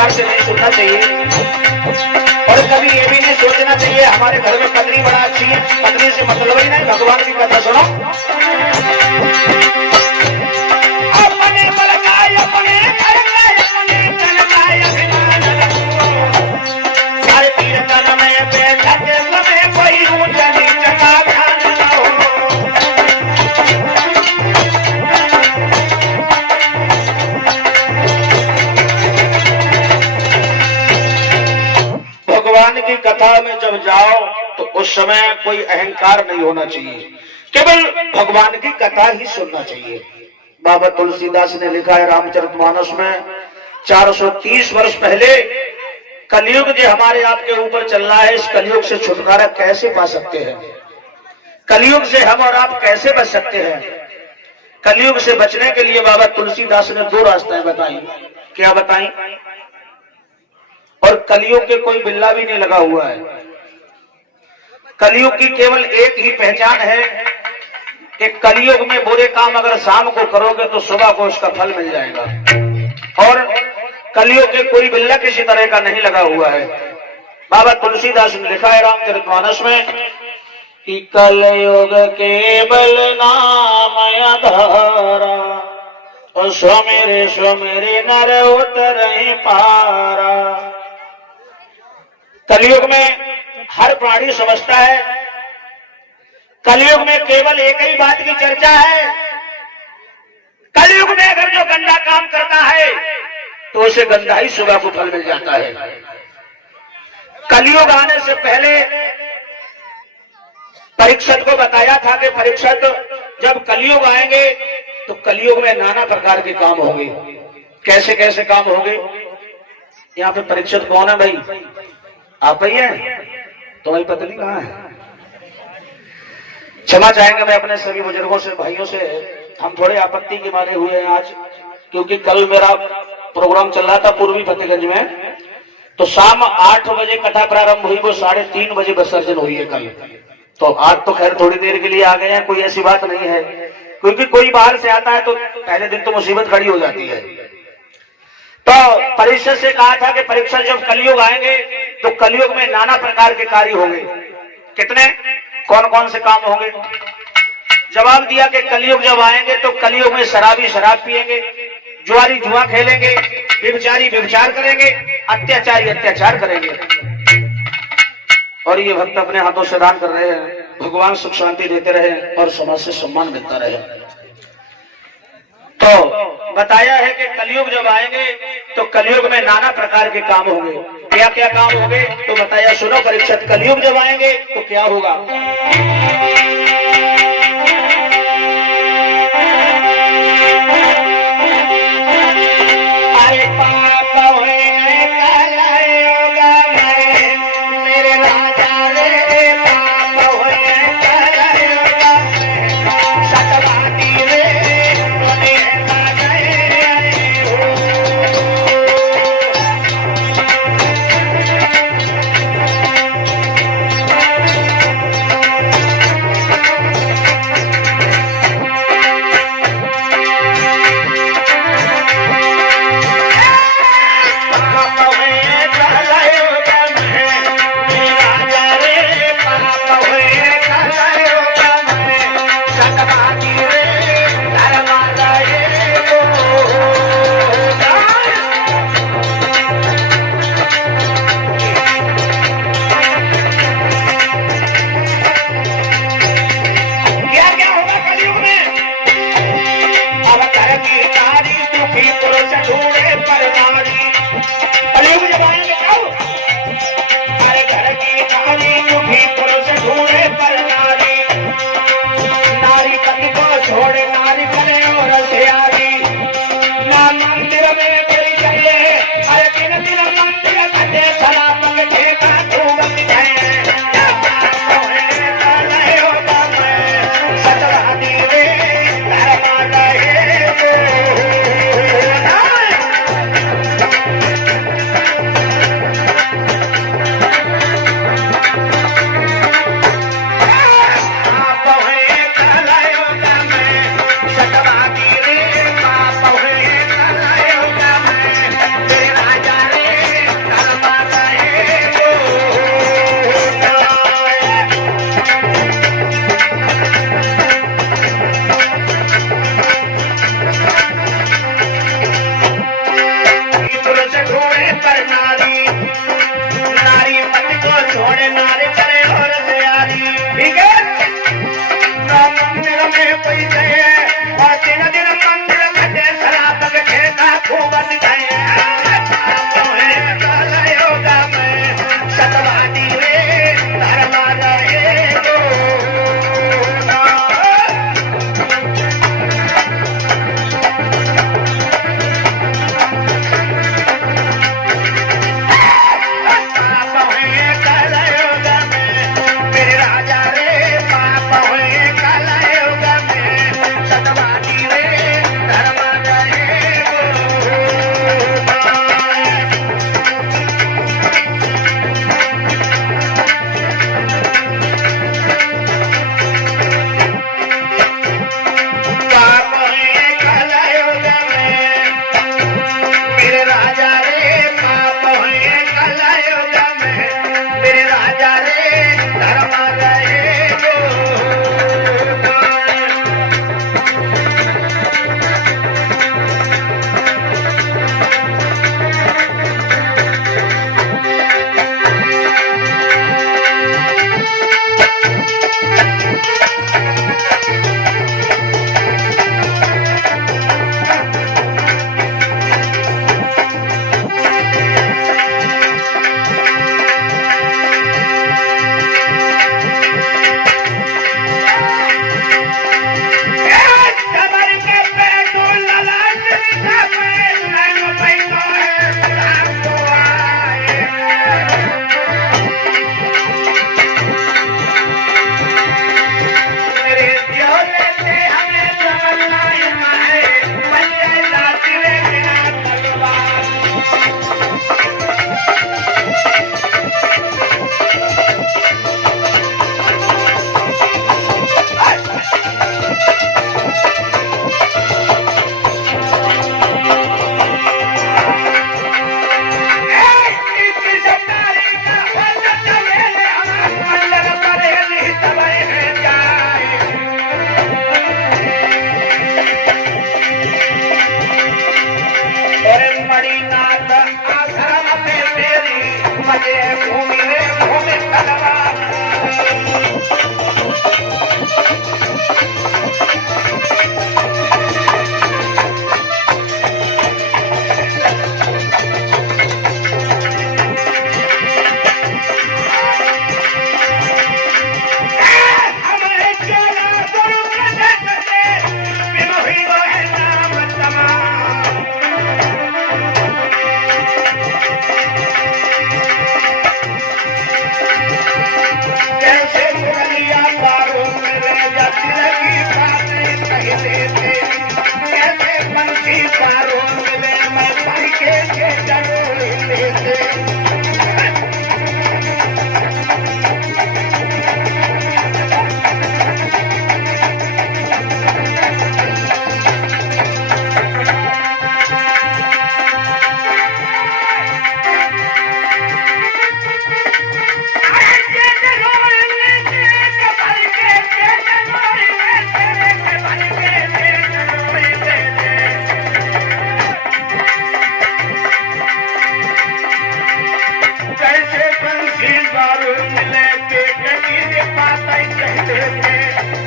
प्रकार से नहीं सुनना चाहिए। और कभी ये भी नहीं सोचना चाहिए हमारे घर में पत्नी बड़ा अच्छी है, पत्नी से मतलब ही नहीं। भगवान की कथा सुनो। अपने बल का अपने घर का अपने तन का अभिमान रखो, सारे तीर तन में बैठते समय कोई ऊंचा नीचा का ध्यान न हो। भगवान की कथा में जब जाओ तो उस समय कोई अहंकार नहीं होना चाहिए, केवल भगवान की कथा ही सुनना चाहिए। बाबा तुलसीदास ने लिखा है रामचरितमानस में, 430 वर्ष पहले कलयुग जो हमारे आपके ऊपर चल रहा है, इस कलयुग से छुटकारा कैसे पा सकते हैं, कलयुग से हम और आप कैसे बच सकते हैं। कलयुग से बचने के लिए बाबा तुलसीदास ने 2 रास्तें बताई। क्या बताई? और कलयुग के कोई बिल्ला भी नहीं लगा हुआ है। कलयुग की केवल एक ही पहचान है कि कलयुग में बुरे काम अगर शाम को करोगे तो सुबह को उसका फल मिल जाएगा। और कलयुग के कोई बिल्ला किसी तरह का नहीं लगा हुआ है। बाबा तुलसीदास ने लिखा है रामचरितमानस में कि कलयुग केवल नाम आधारा, और स्वमेरे स्वमेरे नर उतरहि पारा। कलयुग में हर प्राणी समझता है, कलयुग में केवल एक ही बात की चर्चा है। कलयुग में अगर जो गंदा काम करता है तो उसे गंदा ही सुबह को फल मिल जाता है। कलयुग आने से पहले परीक्षित को बताया था कि परीक्षित जब कलयुग आएंगे तो कलयुग में नाना प्रकार के काम होंगे। कैसे कैसे काम होंगे? यहाँ पे परीक्षित कौन है भाई? आप ही हैं? तुम्हारी पत्नी कहाँ है? क्षमा चाहेंगे मैं अपने सभी बुजुर्गों से, भाइयों से, हम थोड़े आपत्ति के मारे हुए हैं आज, क्योंकि कल मेरा प्रोग्राम चल रहा था पूर्वी फतेहगंज में, तो शाम 8 बजे कथा प्रारंभ हुई, वो 3:30 बजे विसर्जन हुई है कल। तो आज तो खैर थोड़ी देर के लिए आ गए हैं, कोई ऐसी बात नहीं है, क्योंकि कोई बाहर से आता है तो पहले दिन तो मुसीबत खड़ी हो जाती है। तो परीक्षित से कहा था कि परीक्षित जब कलयुग आएंगे तो कलयुग में नाना प्रकार के कार्य होंगे। कितने? कौन कौन से काम होंगे? जवाब दिया कि कलयुग जब आएंगे तो कलयुग में शराबी शराब पिएंगे, जुआरी जुआ खेलेंगे, व्यभिचारी व्यभिचार करेंगे, अत्याचारी अत्याचार करेंगे। और ये भक्त अपने हाथों से दान कर रहे हैं। भगवान सुख शांति देते रहे और समाज से सम्मान मिलता रहे। तो बताया है कि कलयुग जब आएंगे तो कलयुग में नाना प्रकार के काम होंगे। क्या क्या काम होंगे? तो बताया, सुनो परीक्षित, कलयुग जब आएंगे तो क्या होगा? अरे पाप हुए मेरे राजा रे, पाप हुए सतवादी रे, घोड़े नारे करे और तैयारी ठीक है मंदिर में कोई जाए और दिन दिन मंदिर में शराब के खेता खूब दिखाए योगा में सतवादी रे धर्मा रहे मिले पेट की पाता कहते थे